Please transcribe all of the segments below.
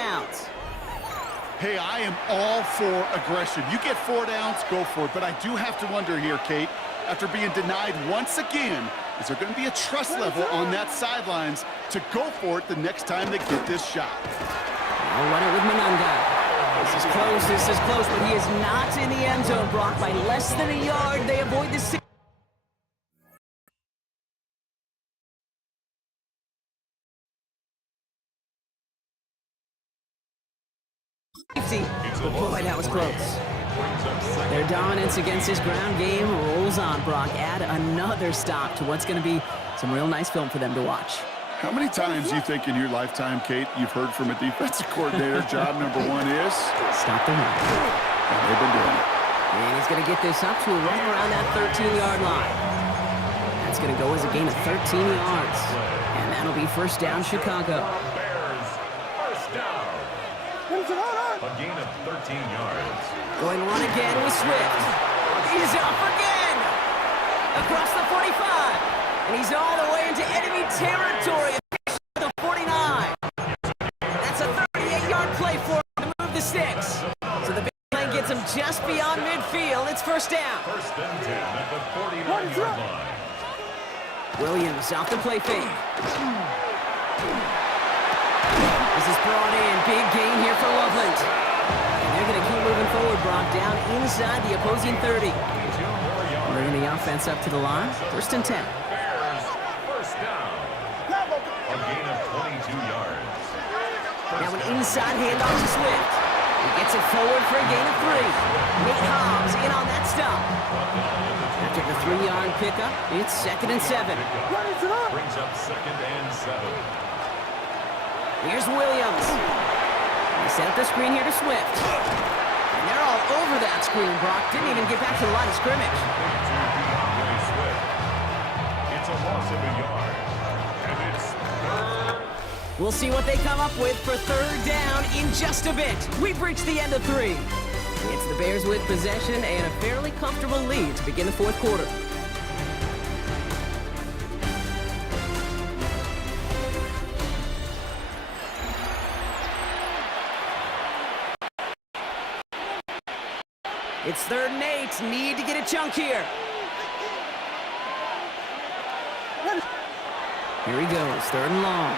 downs. Hey, I am all for aggression. You get 4 downs, go for it. But I do have to wonder here, Kate, after being denied once again, is there going to be a trust level on that sidelines to go for it the next time they get this shot? I'll run it with Manunga. This is close, but he is not in the end zone, Brock. By less than a yard, they avoid the safety. But boy, that was close. Their dominance against his ground game rolls on, Brock. Add another stop to what's going to be some real nice film for them to watch. How many times do you think in your lifetime, Kate, you've heard from a defensive coordinator, job number 1 is? Stop the run. And they've been doing it. And he's going to get this up to right around that 13-yard line. That's going to go as a gain of 13 yards. And that'll be first down, Chicago. Bears, first down. A gain of 13 yards. Going one again with Swift. He's up again. Across the 45. And he's all the way into enemy territory at the 49. That's a 38-yard play for him to move the sticks. So the big play gets him just beyond midfield. It's first down. First and 10 at the 49-yard line. Williams off the play fake. This is brought in. Big gain here for Loveland. And they're going to keep moving forward, Brock, down inside the opposing 30. Bringing the offense up to the line. First and 10. A gain of 22 yards. Now an inside handoff to Swift. He gets it forward for a gain of 3. Nate Hobbs in on that stop. After the 3-yard pickup, it's second and 7. Brings up second and 7. Here's Williams. They set up the screen here to Swift. And they're all over that screen, Brock. Didn't even get back to the line of scrimmage. It's a loss of a yard. We'll see what they come up with for third down in just a bit. We've reached the end of 3. It's the Bears with possession and a fairly comfortable lead to begin the fourth quarter. It's 3rd and 8. Need to get a chunk here. Here he goes, 3rd and long.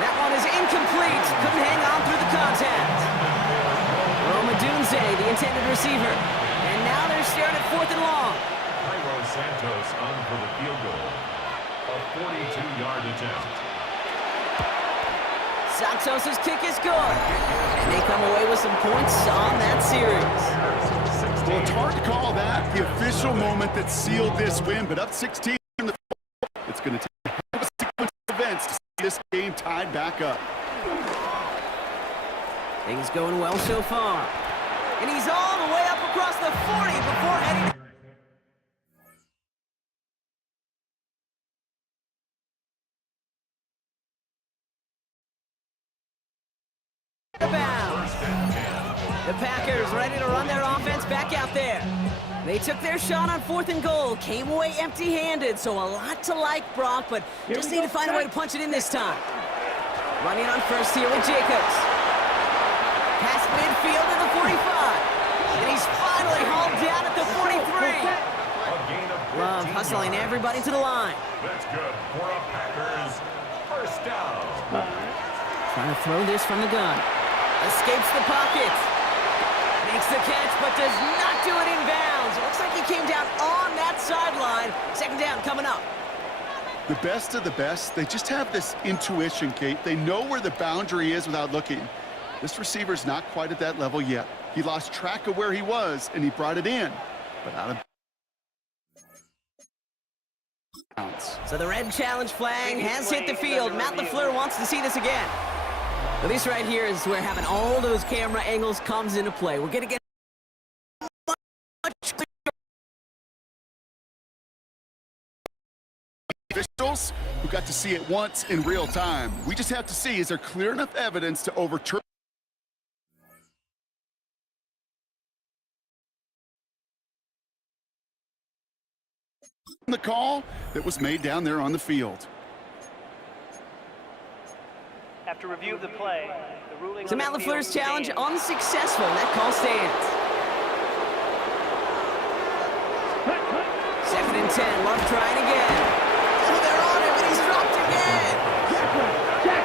That one is incomplete. Couldn't hang on through the contact. Roma Dunze, the intended receiver. And now they're staring at 4th and long. Cairo Santos on for the field goal. A 42-yard attempt. Santos' kick is good. And they come away with some points on that series. Well, it's hard to call that the official moment that sealed this win, but up 16 in the fourth, it's going to take a sequence of events to see this game tied back up. Things going well so far. And he's all the way up across the 40 before heading bounds. The Packers ready to run their offense back out there. They took their shot on 4th and goal, came away empty-handed, so a lot to like, Brock, but just need to find a way to punch it in this time. Running on first here with Jacobs. Past midfield to the 45. And he's finally hauled down at the 43. Love hustling everybody to the line. That's good for a Packers first down. Trying to throw this from the gun. Escapes the pocket. Makes the catch, but does not do it in bounds. It looks like he came down on that sideline. Second down coming up. The best of the best, they just have this intuition, Kate. They know where the boundary is without looking. This receiver's not quite at that level yet. He lost track of where he was, and he brought it in, but out of bounds. So the red challenge flag has hit the field. Matt LaFleur wants to see this again. But this right here is where having all those camera angles comes into play. We're going to get much clearer. Officials who got to see it once in real time. We just have to see, is there clear enough evidence to overturn the call that was made down there on the field? After review of the play, the ruling So on Matt the field LaFleur's challenge stands. unsuccessful, and that call stands. 2nd and 10, Love trying again. Oh, they're on him, and he's dropped again.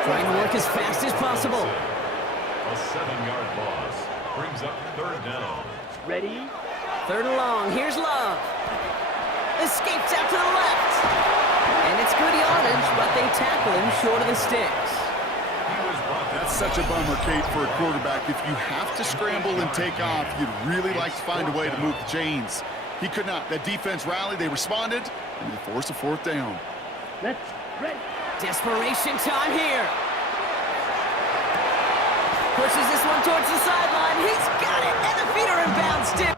Trying to work as fast as possible. A 7-yard loss brings up 3rd down. Ready? 3rd and long, here's Love. Escapes out to the left. And it's good yardage, but they tackle him short of the sticks. That's such a bummer, Kate, for a quarterback. If you have to scramble and take off, you'd really like to find a way to move the chains. He could not. That defense rallied, they responded, and they forced a 4th down. Let's ready. Desperation time here. Pushes this one towards the sideline. He's got it, and the feet are in bounds still.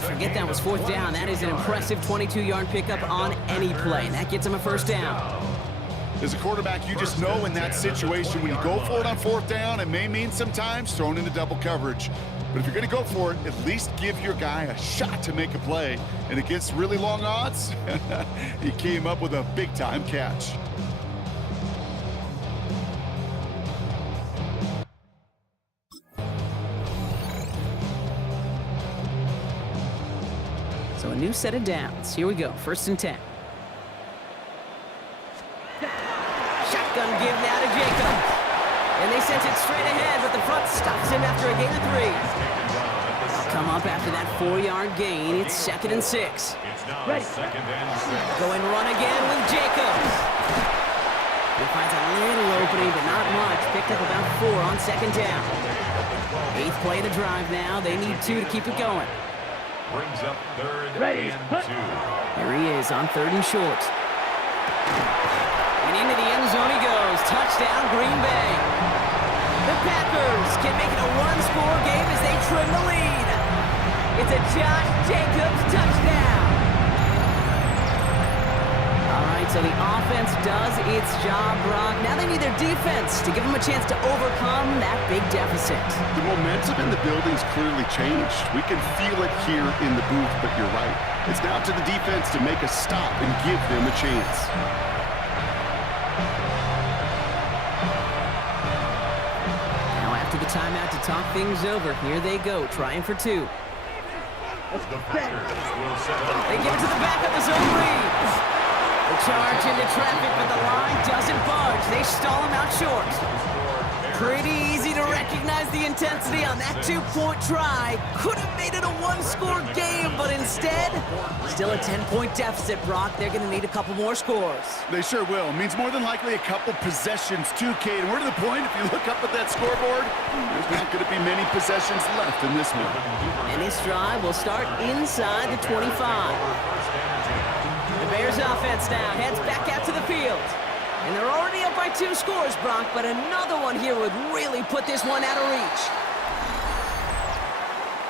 Forget that was 4th down. That is an impressive 22-yard pickup on any play. And that gets him a 1st down. As a quarterback, you just know in that situation, when you go for it on 4th down, it may mean sometimes thrown into double coverage. But if you're going to go for it, at least give your guy a shot to make a play. And against really long odds, he came up with a big-time catch. So a new set of downs. Here we go, 1st and 10. Shotgun give now to Jacobs. And they sent it straight ahead, but the front stops him after a gain of 3. They'll come up after that 4-yard gain. It's 2nd and 6. It's now 2nd and 6. Go and run again with Jacobs. He finds a little opening, but not much. Picked up about 4 on 2nd down. 8th play of the drive now. They need 2 to keep it going. Brings up 3rd Ready. and 2. Here he is on 3rd and short. And into the end zone he goes. Touchdown, Green Bay. The Packers can make it a one-score game as they trim the lead. It's a Josh Jacobs touchdown. All right, so the offense does its job, Brock. Now they need their defense to give them a chance to overcome that big deficit. The momentum in the building's clearly changed. We can feel it here in the booth, but you're right. It's now to the defense to make a stop and give them a chance. Now after the timeout to talk things over, here they go, trying for 2. The Packers will set up. They give it to the back of the zone read. The charge into traffic, but the line doesn't budge. They stall him out short. Pretty easy to recognize the intensity on that 2-point try. Could have made it a one-score game, but instead, still a 10-point deficit, Brock. They're going to need a couple more scores. They sure will. Means more than likely a couple possessions too, Kate. And we're to the point, if you look up at that scoreboard, there's not going to be many possessions left in this one. And this drive will start inside the 25. The Bears offense now heads back out to the field. And they're already up by 2 scores, Brock, but another one here would really put this one out of reach.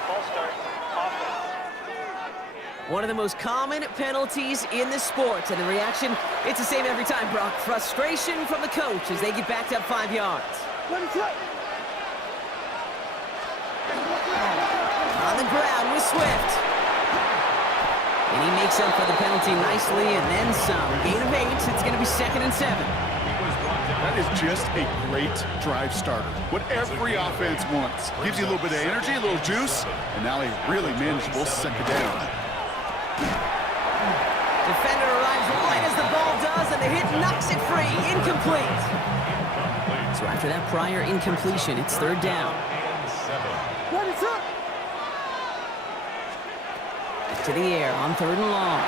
Ball start. Offense. One of the most common penalties in the sport, and the reaction, it's the same every time, Brock. Frustration from the coach as they get backed up 5 yards. On the ground with Swift. And he makes up for the penalty nicely and then some. Gain of 8. It's going to be 2nd and 7. That is just a great drive starter. What every offense wants. Gives you a little bit of energy, a little juice, and now a really manageable 2nd down. Defender arrives right as the ball does, and the hit knocks it free. Incomplete. So after that prior incompletion, it's 3rd down. What is up? To the air on 3rd and long.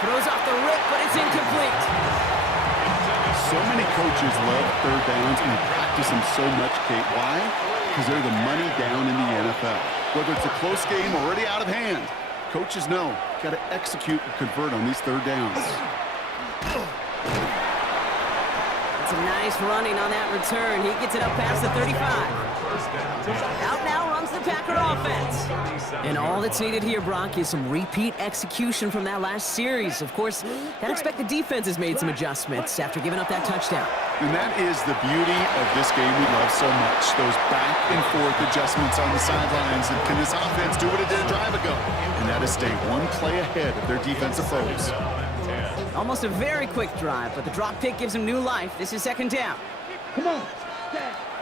Throws off the rip, but it's incomplete. So many coaches love 3rd downs and practice them so much, Kate. Why? Because they're the money down in the NFL. Whether it's a close game already out of hand, coaches know, got to execute and convert on these 3rd downs. It's some nice running on that return. He gets it up past the 35. Out now runs the Packer offense. And all that's needed here, Brock, is some repeat execution from that last series. Of course, I'd expect the defense has made some adjustments after giving up that touchdown. And that is the beauty of this game we love so much. Those back and forth adjustments on the sidelines. And can this offense do what it did a drive ago? And that is stay one play ahead of their defensive foes. Almost a very quick drive, but the drop pick gives him new life. This is second down. Come on.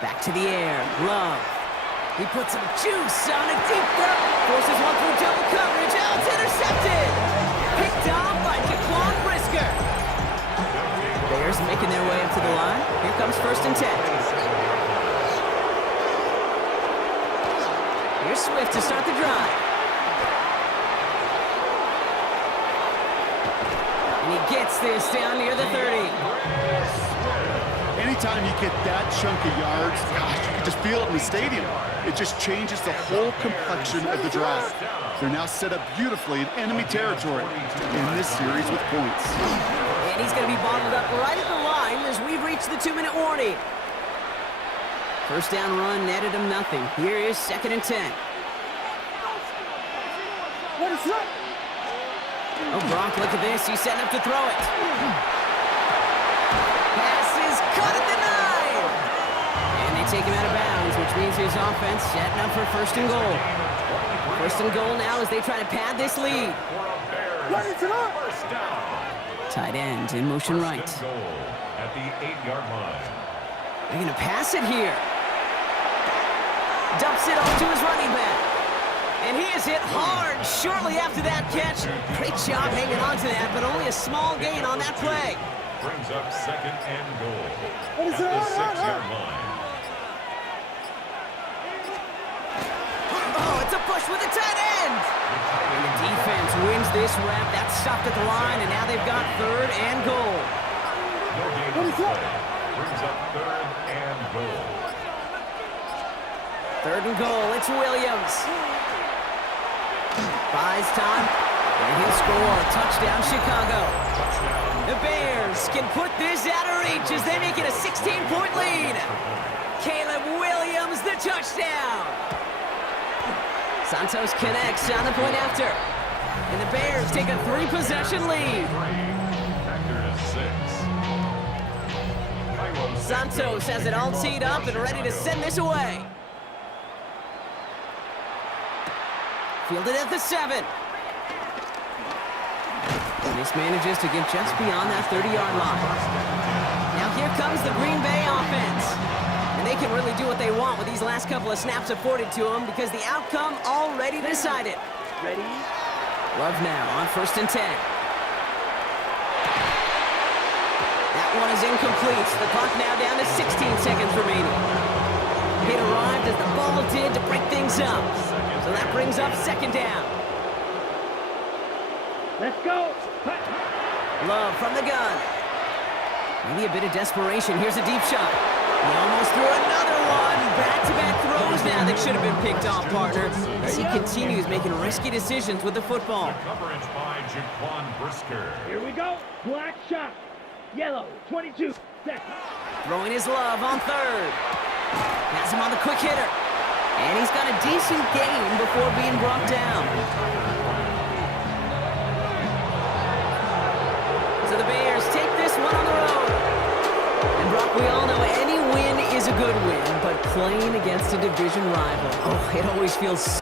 Back to the air. Love. He puts some juice on a deep throw. Forces one through double coverage. Oh, it's intercepted. Picked off by Jaquan Brisker. Bears making their way up to the line. Here comes 1st and 10. Here's Swift to start the drive. And he gets this down near the 30. Anytime you get that chunk of yards, gosh, you can just feel it in the stadium. It just changes the whole complexion of the drive. They're now set up beautifully in enemy territory to end this series with points. And he's going to be bottled up right at the line as we reach the 2-minute warning. First down run netted him nothing. Here is 2nd and 10. What is up? Oh, Brock, look at this. He's setting up to throw it. Pass is caught at the 9. And they take him out of bounds, which means his offense setting up for 1st and goal. 1st and goal now as they try to pad this lead. What is it up? Tight end in motion right. At the 8-yard line. They're going to pass it here. Dumps it off to his running back. And he is hit hard shortly after that catch. Great job hanging on to that, but only a small gain on that play. Brings up 2nd and goal. What is At it? the 6-yard line. Oh, it's a push with the tight end. And the defense wins this rep. That's stopped at the line, and now they've got 3rd and goal. No gain on the play. Brings up 3rd and goal. 3rd and goal. It's Williams. Buys time, and he'll score. Touchdown, Chicago. The Bears can put this out of reach as they make it a 16-point lead. Caleb Williams, the touchdown. Santos connects on the point after. And the Bears take a 3-possession lead. Santos has it all teed up and ready to send this away. Fielded at the 7. And this manages to get just beyond that 30-yard line. Now here comes the Green Bay offense. And they can really do what they want with these last couple of snaps afforded to them because the outcome already decided. Ready? Love now on 1st and 10. That one is incomplete. The clock now down to 16 seconds remaining. It arrived as the ball did to break things up. So that brings up 2nd down. Let's go. Love from the gun. Maybe a bit of desperation. Here's a deep shot. He almost threw another one. Back-to-back throws now that should have been picked off, partner. As he continues making risky decisions with the football. Coverage by Jaquan Brisker. Here we go. Black shot. Yellow. 22 seconds. Throwing his love on 3rd. Has him on the quick hitter. And he's got a decent gain before being brought down. So the Bears take this one on the road. And Brock, we all know any win is a good win, but playing against a division rival, oh, it always feels